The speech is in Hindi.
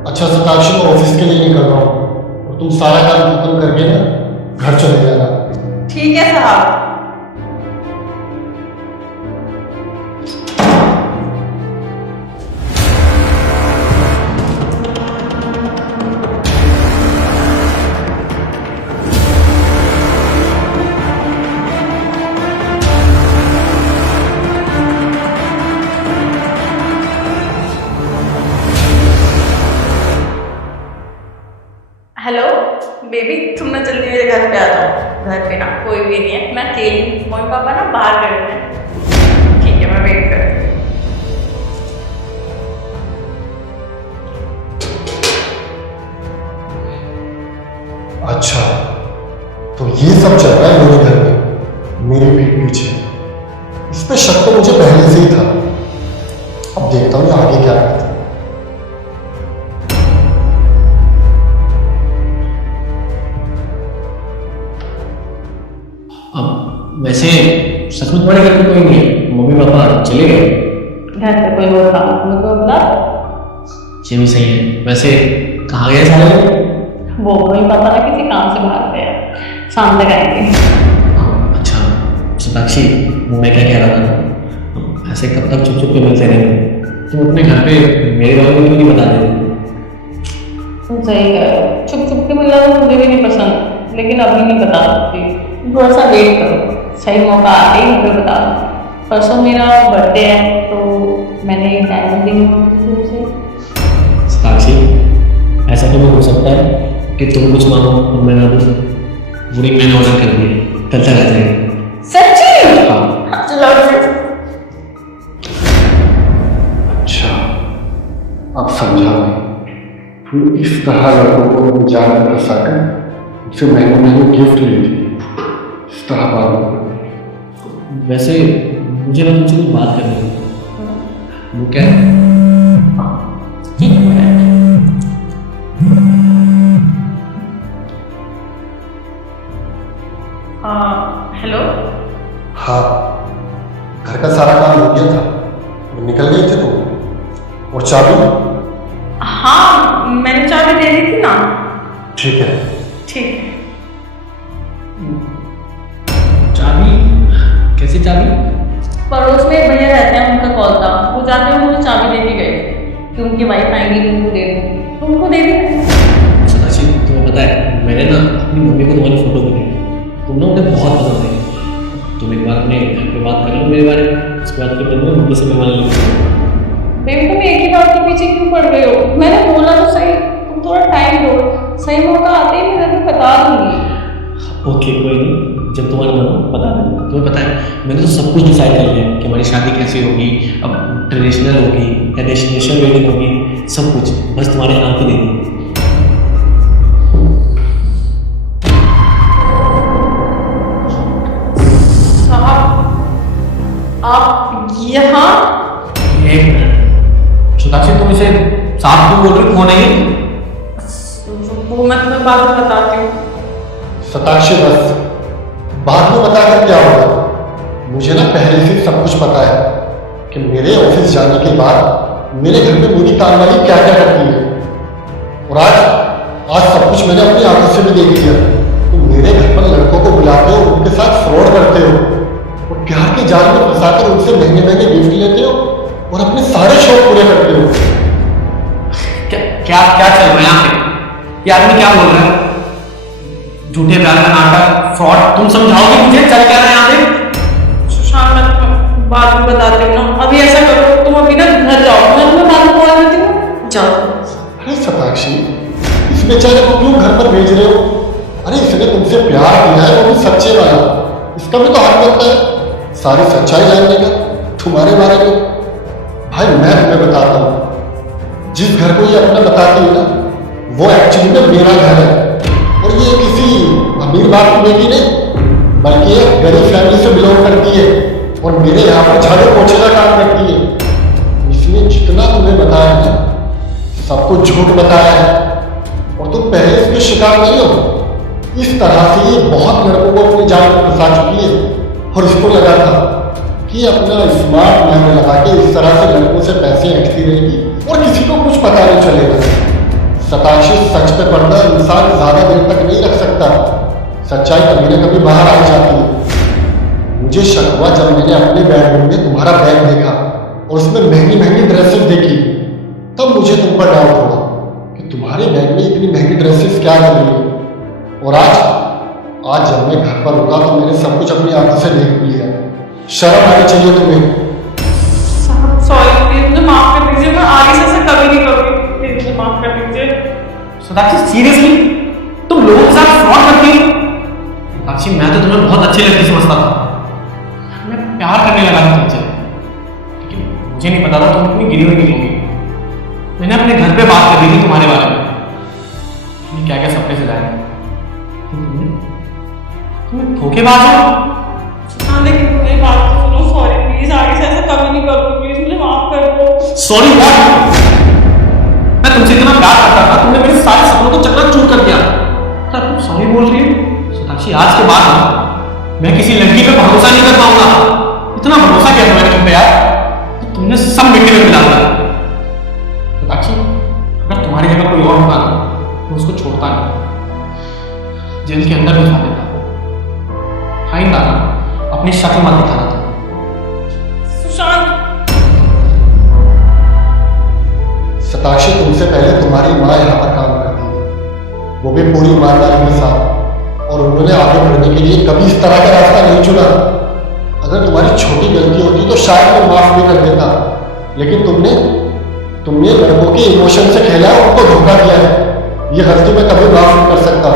अच्छा सताक्षी, मैं ऑफिस के लिए निकल रहा हूँ और तुम सारा काम खत्म करके ना घर चले जाना। ठीक है साहब। हेलो बेबी, तुम ना जल्दी मेरे घर पे आ जाओ। घर पे ना कोई भी नहीं है, मैं अकेली हूँ। मम्मी पापा ना बाहर गए हुए हैं। ठीक है, मैं वेट करती हूँ। अच्छा, तो ये सब चल रहा है मेरे घर में मेरी पीठ पीछे। इस पे शक तो मुझे पहले से ही था। अब देखता हूँ ये आगे क्या करता है। अब वैसे सच में तुम्हारे घर पे कोई नहीं है? मम्मी पापा चले गए? घर पे कोई और काम तुम्हें को बता। ये भी सही है। वैसे कहाँ गए सारे लोग? वो नहीं पता ना, किसी काम से बाहर गए हैं। शाम तक आएंगे। अच्छा सताक्षी, मैं क्या कह रहा था, ऐसे कब तक चुप चुप के मिलते रहेंगे? तुम अपने घर पे मेरे बारे में क्यों नहीं बता देते? तुम सही कह रहे हो, चुप चुप के मिलना तो मुझे भी नहीं पसंद, लेकिन अभी नहीं बता सकती। थोड़ा सा वेट करो, सही मौका आते ही मुझे बता दो। परसों मेरा बर्थडे है तो मैंने एक डायमंड रिंग तुमसे। सताक्षी, ऐसा तो नहीं हो सकता है कि तुम कुछ मांगो और मैं ना दूँ। वो रिंग मैंने ऑर्डर कर दी है, कल तक आ जाएगी। सच्ची? हाँ। Love you. अच्छा, अब समझा मैं। तू इस तरह लड़कों को जान में फंसाकर उनसे महंगे महंगे गिफ्ट लेती है। इस तरह बात। वैसे मुझे ना तुमसे कुछ बात करनी है। वो क्या है? हेलो। हाँ, घर का सारा काम हो गया था और निकल गए थे तुम। और चाबी? हाँ, मैंने चाबी दे दी थी ना। ठीक है। ठीक है। चाबी? कैसी चाबी? पड़ोस में एक भैया रहते हैं, उनका कॉल था। वो जाते हुए मुझे चाबी दे के गए कि उनकी वाइफ आएंगी तो उनको दे दूँगी, तो उनको दे दी। सताक्षी, तुम्हें पता है मैंने ना अपनी मम्मी को तुम्हारी फोटो दी। तुम ना उन्हें बहुत पसंद है। तुम एक बार अपने घर पे बात कर लो मेरे बारे में, उसके बाद फिर मैं मम्मी से मिलवाने लूँगा। बेबी, तुम एक ही बात के पीछे क्यों पड़ रहे हो? मैंने बोला तो सही, तुम थोड़ा टाइम दो। सही मौका आते ही मैं तुम्हें बता दूंगी। ओके, कोई नहीं, जब तुम्हारा मन हो बता देना। तुम्हें पता है मैंने तो सब कुछ डिसाइड कर लिया कि हमारी शादी कैसे होगी। अब ट्रेडिशनल होगी या डेस्टिनेशन वेडिंग होगी, सब कुछ बस तुम्हारे हाथ ही देनी। आप यहाँ? एक मिनट सताक्षी, तुम इसे साफ क्यों बोल रही? कौन है ये? वो मैं तुम्हें बाद में बताती हूँ। सताक्षी, बस बाद में बताकर क्या होगा? मुझे ना पहले से सब कुछ पता है कि मेरे ऑफिस जाने के बाद मेरे घर में मेरी कामवाली क्या क्या करती है। और आज सब कुछ मैंने अपनी आंखों से भी देख लिया। तुम मेरे घर पर लड़कों को बुलाते हो, उनके साथ फ्रॉड करते हो और प्यार के जाल में फंसाकर उनसे महंगे महंगे गिफ्ट लेते हो और अपने सारे शौक पूरे करते हो। क्या क्या क्या चल रहा है यहाँ पे? ये आदमी क्या बोल रहा है? झूठे प्यार का नाटक, फ्रॉड। तुम समझाओगे मुझे चल क्या रहा है यहाँ पे? सुशांत, मैं तुम्हें बाद में बताती हूँ ना। अभी ऐसा करो, तुम अभी ना घर जाओ, मैं तुम्हें बाद में कॉल करती हूँ। जाओ। अरे सताक्षी, इस बेचारे को क्यों घर पर भेज रहे हो? अरे इसने तुमसे प्यार किया है, वो भी सच्चे वाला। इसका भी तो हक बनता है सारी सच्चाई जानने का तुम्हारे बारे में। भाई मैं तुम्हें बताता हूँ, जिस घर को ये अपना बताती है ना, वो एक्चुअली में मेरा घर है। और ये किसी अमीर बाप की बेटी नहीं, बल्कि एक गरीब फैमिली से बिलोंग करती है और मेरे यहाँ पर झाड़ू पोछे का काम करती है। इसने जितना तुम्हें बताया ना, सब कुछ झूठ बताया है और तुम पहले इसके शिकार नहीं हो। इस तरह से ये बहुत लड़कों को अपने जाल में फंसा चुकी है और इसको लगा था कि अपना स्मार्ट माइंड लगा के इस तरह से लड़कों से पैसे हटती रहेगी और किसी को कुछ पता नहीं चलेगा। पे पर्दा इंसान ज्यादा देर तक नहीं रख सकता। सच्चाई कभी ना कभी बाहर आ जाती है। मुझे शक हुआ जब मैंने अपने बेडरूम में तुम्हारा बैग देखा और उसमें महंगी महंगी ड्रेसेस देखी, तब मुझे तुम पर डाउट हुआ कि तुम्हारे बैग में इतनी महंगी ड्रेसेस क्या कर रही है। और आज जब मैं घर पर रुका तो मैंने सब कुछ अपनी आंखों से देख लिया। शर्म आनी चाहिए तुम्हें। सॉरी प्लीज मुझे माफ कर दीजिए, मैं आगे से ऐसा कभी नहीं करूँगी, प्लीज मुझे माफ कर दीजिए। सोनाक्षी सीरियसली तुम लोगों के साथ फ्रॉड करती हो? सोनाक्षी मैं तो तुम्हें बहुत अच्छी लगती समझता था, मैं प्यार करने लगा था तुमसे, लेकिन मुझे नहीं पता था तुम इतनी गिरी हुई निकलोगी। मैंने अपने घर पे बात कर दी थी तुम्हारे बारे में, क्या क्या सपने सजाए। तुम धोखेबाज हो। हाँ लेकिन मेरी बात तो सुनो, सॉरी प्लीज, आगे से ऐसा कभी नहीं करूँगी, प्लीज मुझे माफ कर दो। Sorry what? मैं तुमसे इतना प्यार करता था, तुमने मेरे सारे सपनों को चकनाचूर कर दिया। तब तुम सॉरी बोल रही हो? सोनाक्षी आज के बाद मैं किसी लड़की पे भरोसा नहीं कर पाऊंगा। इतना भरोसा किया था मैंने तुम पे यार, तो तुमने सब मिट्टी में मिला दिया। सोनाक्षी अगर तुम्हारी जगह कोई और होता ना तो उसको छोड़ता नहीं, जेल के अंदर भिजवा देता। आइंदा अपनी शक्ल मत दिखाना था। सुशांत, सताक्षी तुमसे पहले तुम्हारी माँ यहाँ पर काम करती थी, वो भी पूरी ईमानदारी के साथ, और उन्होंने आगे बढ़ने के लिए कभी इस तरह का रास्ता नहीं चुना। अगर तुम्हारी छोटी गलती होती तो शायद मैं माफ भी कर देता, लेकिन तुमने लड़कों के इमोशन से खेला, उनको धोखा दिया है। ये गलती मैं कभी माफ नहीं कर सकता।